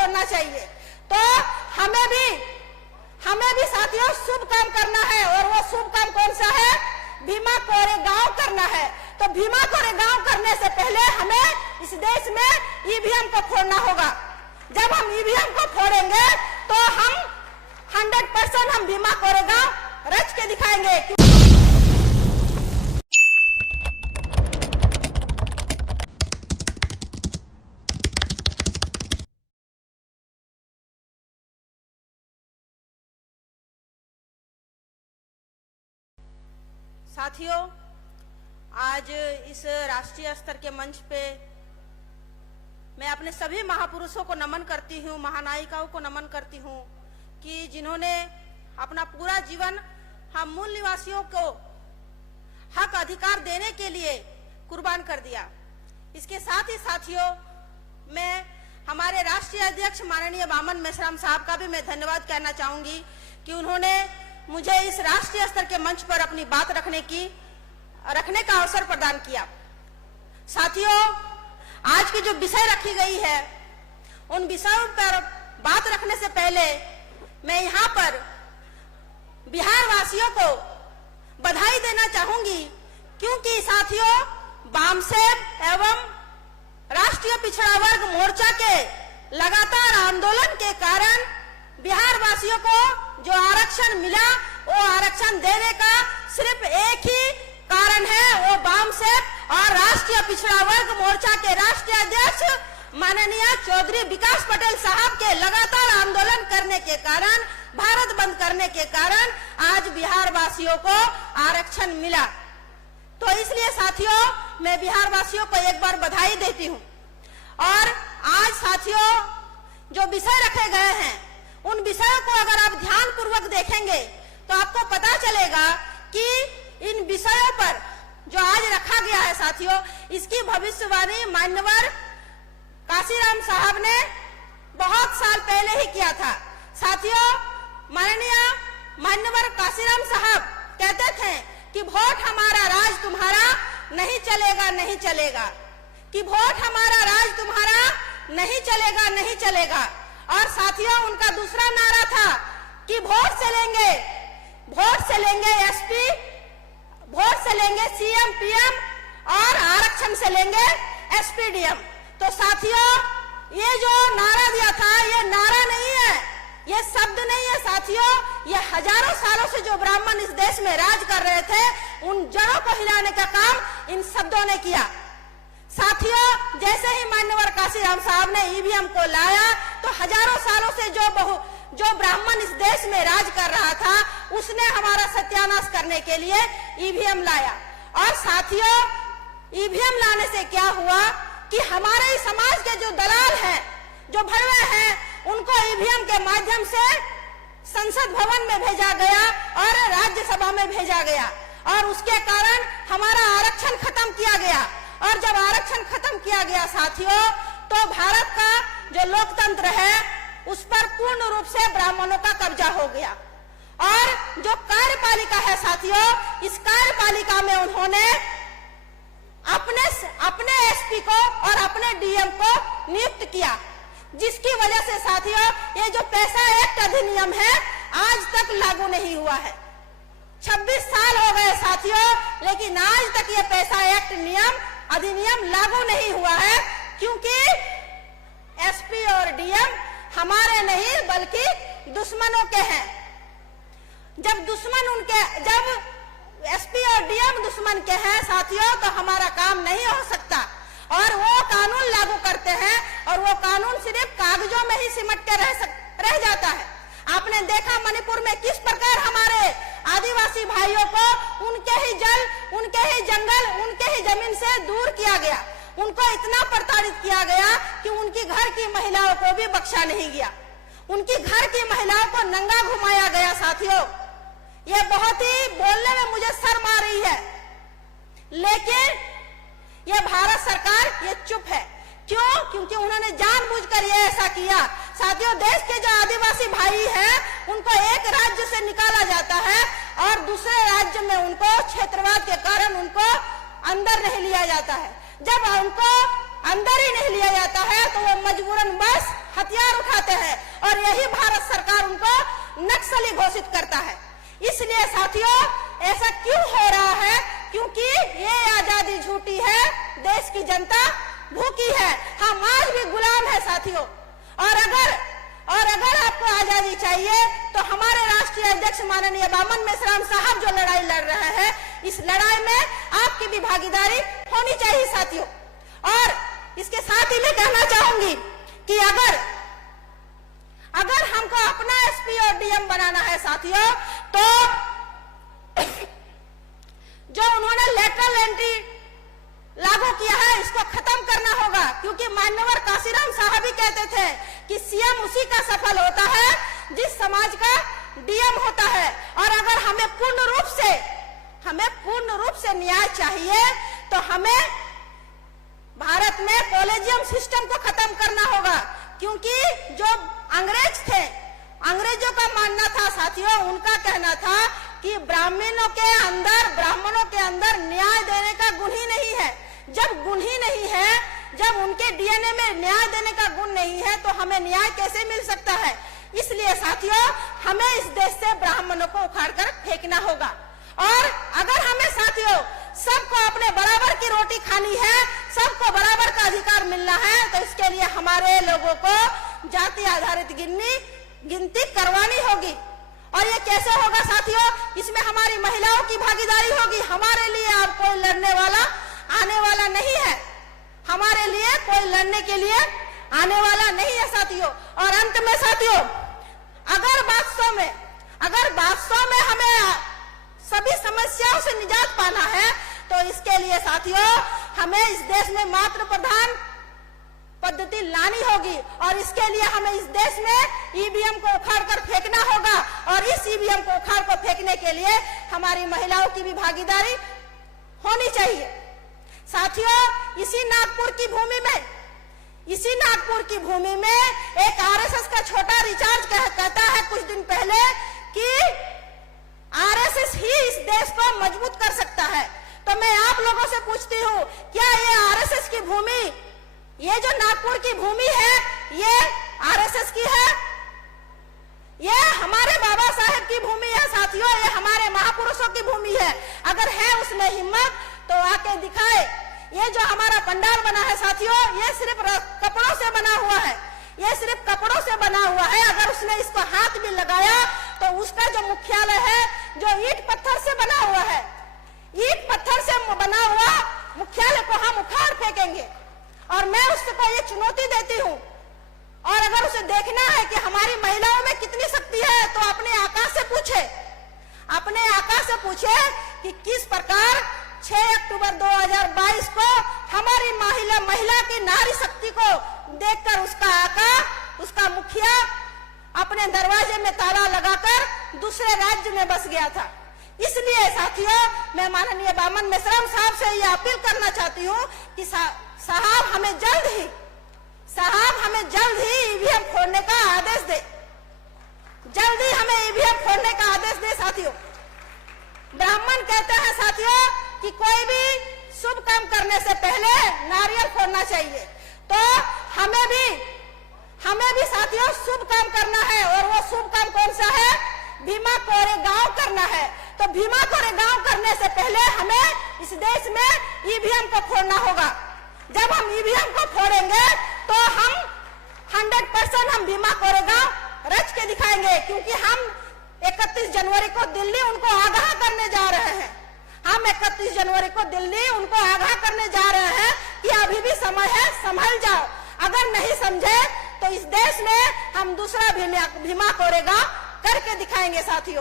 छोड़ना चाहिए। तो हमें भी साथियों शुभ काम करना है, और वो शुभ काम कौन सा है? भीमा कोरेगांव करना है। तो भीमा कोरेगांव करने से पहले हमें इस देश में ईवीएम को फोड़ना होगा। जब हम ईवीएम को फोड़ेंगे तो हम 100% हम भीमा कोरेगांव रच के दिखाएंगे। साथियों, आज इस राष्ट्रीय स्तर के मंच पे मैं अपने सभी महापुरुषों को नमन करती हूँ, महानायिकाओं को नमन करती हूँ कि जिन्होंने अपना पूरा जीवन हम मूल निवासियों को हक अधिकार देने के लिए कुर्बान कर दिया। इसके साथ ही साथियों, मैं हमारे राष्ट्रीय अध्यक्ष माननीय वामन मेश्राम साहब का भी मैं धन्यवाद कहना चाहूंगी कि उन्होंने मुझे इस राष्ट्रीय स्तर के मंच पर अपनी बात रखने का अवसर प्रदान किया। साथियों, आज की जो विषय रखी गई है, उन विषयों पर बात रखने से पहले मैं यहाँ पर बिहार वासियों को बधाई देना चाहूंगी, क्योंकि साथियों, वामसेब एवं राष्ट्रीय पिछड़ा वर्ग मोर्चा के लगातार आंदोलन के कारण बिहार वासियों को जो आरक्षण मिला, वो आरक्षण देने का सिर्फ एक ही कारण है, वो वामसेब और राष्ट्रीय पिछड़ा वर्ग मोर्चा के राष्ट्रीय अध्यक्ष माननीय चौधरी विकास पटेल साहब के लगातार आंदोलन करने के कारण, भारत बंद करने के कारण आज बिहार वासियों को आरक्षण मिला। तो इसलिए साथियों, मैं बिहार वासियों को एक बार बधाई देती हूँ। और आज साथियों, जो विषय रखे गए हैं, उन विषयों को अगर आप ध्यान पूर्वक देखेंगे तो आपको पता चलेगा कि इन विषयों पर जो आज रखा गया है साथियों, इसकी भविष्यवाणी मान्यवर काशीराम साहब ने बहुत साल पहले ही किया था। साथियों, मान्यवर काशीराम साहब कहते थे कि वोट हमारा राज तुम्हारा नहीं चलेगा, नहीं चलेगा, कि वोट हमारा राज तुम्हारा नहीं चलेगा, नहीं चलेगा। और साथियों, उनका दूसरा नारा था कि वोट से लेंगे एसपी, वोट से लेंगे सीएम पीएम, और आरक्षण से लेंगे एसपीडीएम। तो साथियों, ये जो नारा दिया था, ये नारा नहीं है, ये शब्द नहीं है साथियों, ये हजारों सालों से जो ब्राह्मण इस देश में राज कर रहे थे, उन जड़ों को हिलाने का काम इन शब्दों ने किया। साथियों, जैसे ही मान्यवर काशीराम साहब ने ईवीएम को लाया, तो हजारों सालों से जो ब्राह्मण इस देश में राज कर रहा था, उसने हमारा सत्यानाश करने के लिए ईवीएम लाया। और साथियों, ईवीएम लाने से क्या हुआ कि हमारे समाज के जो दलाल हैं, जो भड़वे हैं, उनको ईवीएम के माध्यम से संसद भवन में भेजा गया और राज्यसभा में भेजा गया, और उसके कारण हमारा आरक्षण खत्म किया गया। और जब आरक्षण खत्म किया गया साथियों, तो भारत का जो लोकतंत्र है, उस पर पूर्ण रूप से ब्राह्मणों का कब्जा हो गया। और जो कार्यपालिका है साथियों, इस कार्यपालिका में उन्होंने अपने एसपी को और अपने डीएम को नियुक्त किया, जिसकी वजह से साथियों, ये जो पैसा एक्ट अधिनियम है, आज तक लागू नहीं हुआ है। 26 साल हो गए साथियों, लेकिन आज तक ये पैसा एक्ट अधिनियम लागू नहीं हुआ है, क्योंकि एसपी और डीएम हमारे नहीं बल्कि दुश्मनों के हैं। जब एसपी और डीएम दुश्मन के हैं साथियों, तो हमारा काम नहीं हो सकता। और वो कानून लागू करते हैं, और वो कानून सिर्फ कागजों में ही सिमट के रह जाता है। आपने देखा मणिपुर में किस प्रकार हमारे आदिवासी भाइयों को उनके ही जल, उनके ही जंगल, उनके ही जमीन से दूर किया गया। उनको इतना प्रताड़ित किया गया कि उनकी घर की महिलाओं को भी बख्शा नहीं गया। उनकी घर की महिलाओं को नंगा घुमाया गया। साथियों, ये बहुत ही बोलने में मुझे शर्म आ रही है, लेकिन ये भारत सरकार ये चुप है। क्यों? क्योंकि उन्होंने जानबूझकर ये ऐसा किया। साथियों, देश के जो आदिवासी भाई हैं, उनको एक राज्य से निकाला जाता है और दूसरे राज्य में उनको क्षेत्रवाद के कारण उनको अंदर नहीं लिया जाता है। जब उनको अंदर ही नहीं लिया जाता है, तो वो मजबूरन बस हथियार उठाते हैं और यही भारत सरकार उनको नक्सली घोषित करता है। इसलिए साथियों ऐसा क्यों हो रहा है? क्योंकि ये आजादी झूठी है, देश की जनता भूखी है, हम आज भी गुलाम है साथियों। और अगर आपको आजादी चाहिए तो हमारे राष्ट्रीय अध्यक्ष माननीय बामन मेश्राम साहब जो लड़ाई लड़ रहे हैं, इस लड़ाई में आपकी भी भागीदारी होनी चाहिए साथियों। और इसके साथ ही मैं कहना चाहूंगी कि अगर हमको अपना एसपी और डीएम बनाना है साथियों, तो जो उन्होंने लेटरल एंट्री लागू किया है इसको खत्म करना होगा। क्योंकि मान्यवर काशीराम साहब भी कहते थे कि सीएम उसी का सफल होता है जिस समाज का डीएम होता है। और अगर हमें पूर्ण रूप से न्याय चाहिए तो हमें भारत में कॉलेजियम सिस्टम को खत्म करना होगा। क्योंकि जो अंग्रेज थे, अंग्रेजों का मानना था साथियों, उनका कहना था कि ब्राह्मणों के अंदर न्याय देने का गुण ही नहीं है। जब गुण ही नहीं है, जब उनके डीएनए में न्याय देने का गुण नहीं है, तो हमें न्याय कैसे मिल सकता है? इसलिए साथियों हमें इस देश से ब्राह्मणों को उखाड़कर फेंकना होगा। और अगर हमें साथियों सबको अपने बराबर की रोटी खानी है, सबको बराबर का अधिकार मिलना है, तो इसके लिए हमारे लोगों को जाति आधारित गिनती करवानी होगी। और ये कैसे होगा साथियों? इसमें हमारी महिलाओं की भागीदारी होगी। हमारे लिए अब कोई लड़ने वाला आने वाला नहीं है, हमारे लिए कोई लड़ने के लिए आने वाला नहीं है साथियों। और अंत में साथियों, अगर वास्तव में हमें सभी समस्याओं से निजात पाना है, तो इसके लिए साथियों हमें इस देश में मातृ प्रधान पद्धति लानी होगी। और इसके लिए हमें इस देश में ईवीएम को उखाड़ कर फेंकना होगा। और इस ईवीएम को उखाड़ कर फेंकने के लिए हमारी महिलाओं की भी भागीदारी होनी चाहिए साथियों। इसी नागपुर की भूमि में एक आरएसएस का छोटा रिचार्ज कहता है कुछ दिन पहले कि आरएसएस ही इस देश को मजबूत कर सकता है। तो मैं आप लोगों से पूछती हूँ, क्या ये आरएसएस की भूमि, ये जो नागपुर की भूमि है, ये आरएसएस की है? ये हमारे बाबा साहेब की भूमि है साथियों, ये हमारे महापुरुषों की भूमि है। अगर है उसमें हिम्मत तो आके दिखाए। ये जो हमारा पंडाल बना है साथियों, ये सिर्फ कपड़ों से बना हुआ है, ये सिर्फ कपड़ों से बना हुआ है। अगर उसने इसको हाथ भी लगाया तो उसका जो मुख्यालय है, जो ईंट पत्थर से बना हुआ है, ईंट पत्थर से बना हुआ मुख्यालय को हम उखाड़ फेंकेंगे। और मैं उसको ये चुनौती देती हूँ। और अगर उसे देखना है कि हमारी महिलाओं में कितनी शक्ति है, तो अपने आकाश से पूछे कि किस प्रकार 6 अक्टूबर 2022 को हमारी महिला की नारी शक्ति को देखकर उसका आका, उसका मुखिया अपने दरवाजे में ताला लगाकर दूसरे राज्य में बस गया था। इसलिए साथियों मैं माननीय बामन मेश्राम साहब से यह अपील करना चाहती हूँ कि साहब हमें जल्द ही ईवीएम फोड़ने का आदेश दे, जल्दी हमें ईवीएम फोड़ने का आदेश दे साथियों। ब्राह्मण कहते हैं साथियों कि कोई भी शुभ काम करने से पहले नारियल फोड़ना चाहिए। तो हमें भी साथियों शुभ काम करना है। और वो शुभ काम कौन सा है? भीमा कोरेगांव करना है। तो भीमा कोरेगांव करने से पहले हमें इस देश में ईवीएम को फोड़ना होगा। जब हम ईवीएम को फोड़ेंगे तो हम 100% हम भीमा कोरेगांव रच के दिखाएंगे। क्योंकि हम 31 जनवरी को दिल्ली उनको आगाह करने जा रहे हैं। हम 31 जनवरी को दिल्ली उनको आगाह करने जा रहे हैं कि अभी भी समय है, संभल जाओ। अगर नहीं समझे तो इस देश में हम दूसरा भीमा कोरेगांव करके दिखाएंगे साथियों।